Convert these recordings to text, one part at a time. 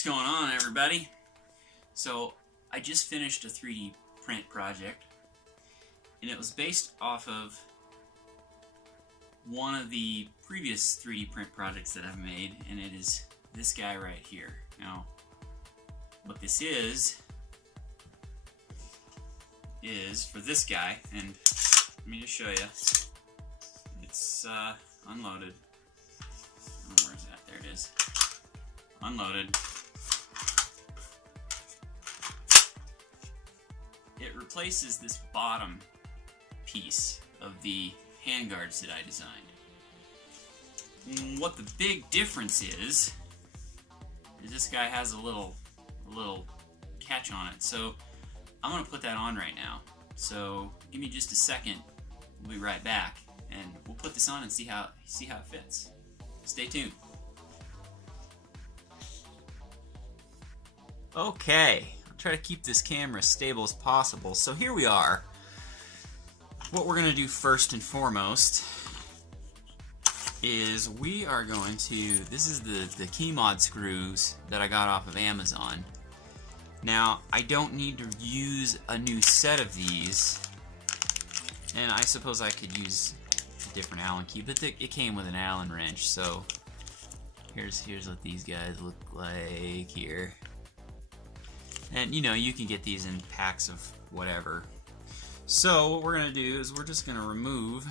What's going on, everybody? So I just finished a 3D print project, and it was based off of one of the previous 3D print projects that I've made, and it is this guy right here. Now, what this is for this guy, and let me just show you. It's unloaded. Oh, where's that? There it is. Unloaded. It replaces this bottom piece of the handguards that I designed. What the big difference is this guy has a little catch on it. So I'm going to put that on right now. So give me just a second. We'll be right back, and we'll put this on and see how it fits. Stay tuned. Okay, I'll try to keep this camera as stable as possible. So here we are. What we're going to do first and foremost is we are going to, this is the KeyMod screws that I got off of Amazon. Now, I don't need to use a new set of these, and I suppose I could use a different Allen key, but it came with an Allen wrench, so here's what these guys look like here. And you know, you can get these in packs of whatever. So what we're going to do is we're just going to remove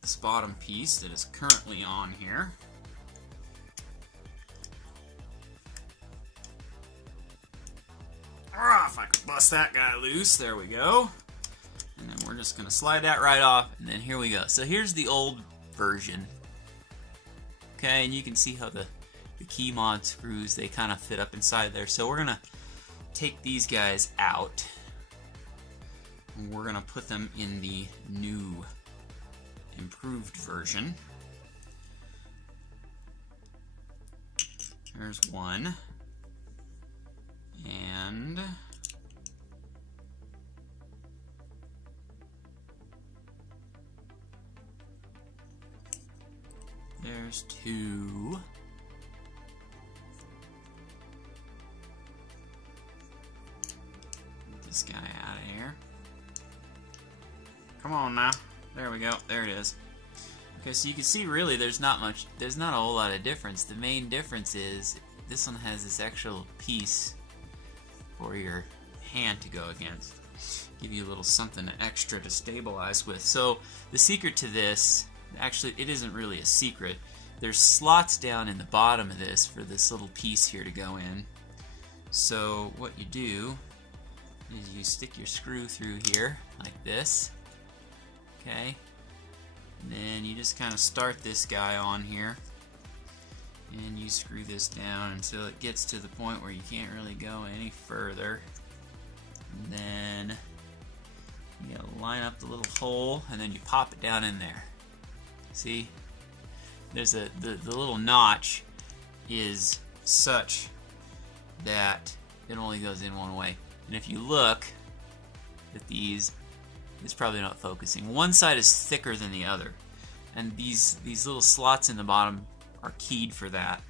this bottom piece that is currently on here. If I can bust that guy loose, there we go. And then we're just going to slide that right off, and then here we go. So here's the old version. Okay, and you can see how the KeyMod screws, they kind of fit up inside there. So we're going to take these guys out, and we're going to put them in the new improved version. There's one, and there's two. Get this guy out of here. Come on now. There we go. There it is. Okay, so you can see really there's not a whole lot of difference. The main difference is this one has this actual piece for your hand to go against. Give you a little something extra to stabilize with. So the secret to this, actually it isn't really a secret. There's slots down in the bottom of this for this little piece here to go in. So what you do is you stick your screw through here like this. Okay, and then you just kind of start this guy on here, and you screw this down until it gets to the point where you can't really go any further. And then you gotta line up the little hole, and then you pop it down in there. See, there's the little notch is such that it only goes in one way. And if you look at these, it's probably not focusing. One side is thicker than the other, and these little slots in the bottom are keyed for that.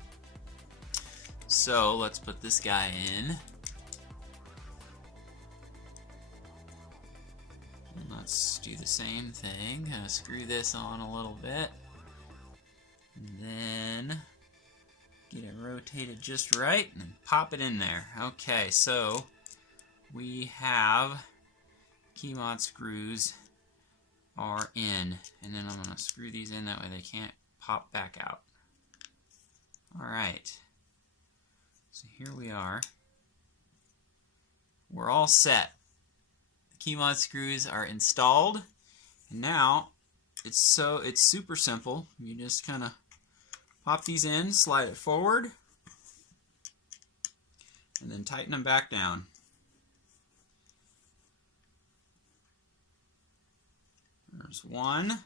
So let's put this guy in. And let's do the same thing. Screw this on a little bit, and then get it rotated just right, and then pop it in there. Okay, so we have KeyMod screws are in, and then I'm going to screw these in, that way they can't pop back out. Alright, so here we are. We're all set. The KeyMod screws are installed, and now it's super simple. You just kind of pop these in, slide it forward, and then tighten them back down. There's one.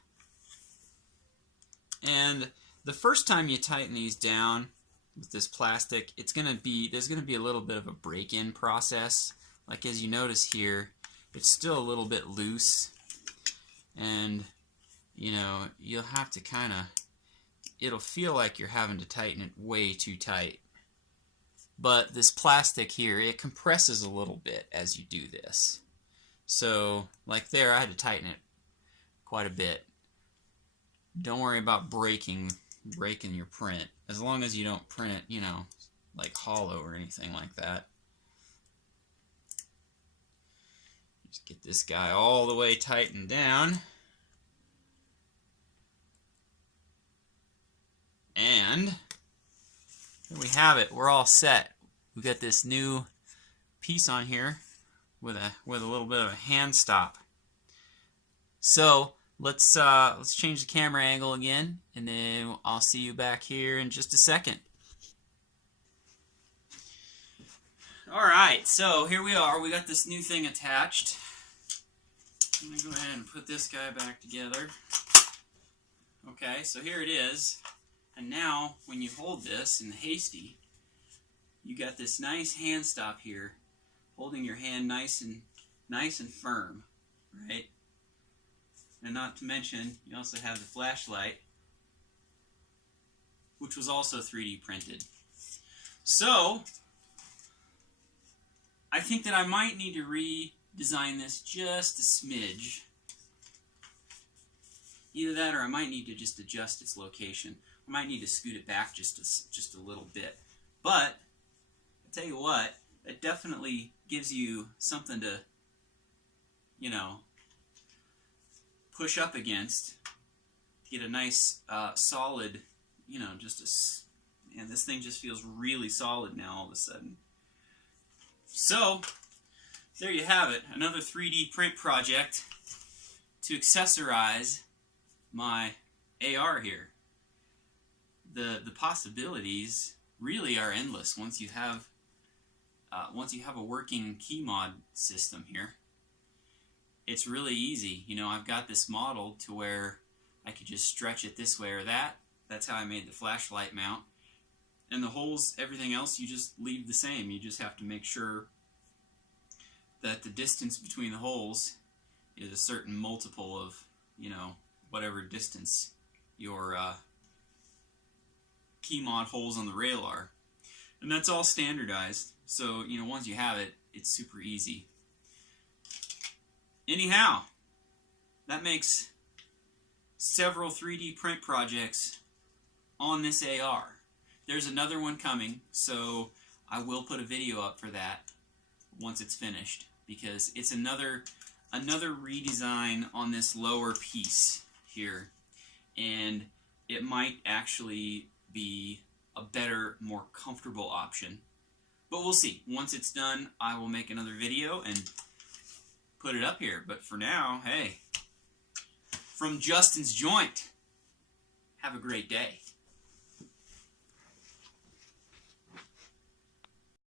And the first time you tighten these down with this plastic, there's gonna be a little bit of a break-in process. Like as you notice here, it's still a little bit loose, and you know, you'll have to it'll feel like you're having to tighten it way too tight. But this plastic here, it compresses a little bit as you do this. So, like there, I had to tighten it quite a bit. Don't worry about breaking your print, as long as you don't print it, you know, like hollow or anything like that. Just get this guy all the way tightened down. And here we have it. We're all set. We've got this new piece on here with a little bit of a hand stop. So let's change the camera angle again, and then I'll see you back here in just a second. Alright, so here we are. We got this new thing attached. I'm going to go ahead and put this guy back together. Okay, so here it is. And now, when you hold this in the Hasty, you got this nice hand stop here, holding your hand nice and firm, right? And not to mention, you also have the flashlight, which was also 3D printed. So, I think that I might need to redesign this just a smidge. Either that, or I might need to just adjust its location. I might need to scoot it back just a little bit. But I tell you what, it definitely gives you something to, you know, push up against to get a nice solid, you know, and this thing just feels really solid now all of a sudden. So there you have it, another 3D print project to accessorize my AR here. The possibilities really are endless once you have a working key mod system here. It's really easy. You know, I've got this model to where I could just stretch it this way or that. That's how I made the flashlight mount. And the holes, everything else, you just leave the same. You just have to make sure that the distance between the holes is a certain multiple of, you know, whatever distance your key mod holes on the rail are. And that's all standardized. So, you know, once you have it, it's super easy. Anyhow, that makes several 3D print projects on this AR. There's another one coming, so I will put a video up for that once it's finished, because it's another redesign on this lower piece here, and it might actually be a better, more comfortable option. But we'll see. Once it's done, I will make another video and put it up here. But for now, hey, from Justin's Joint, have a great day.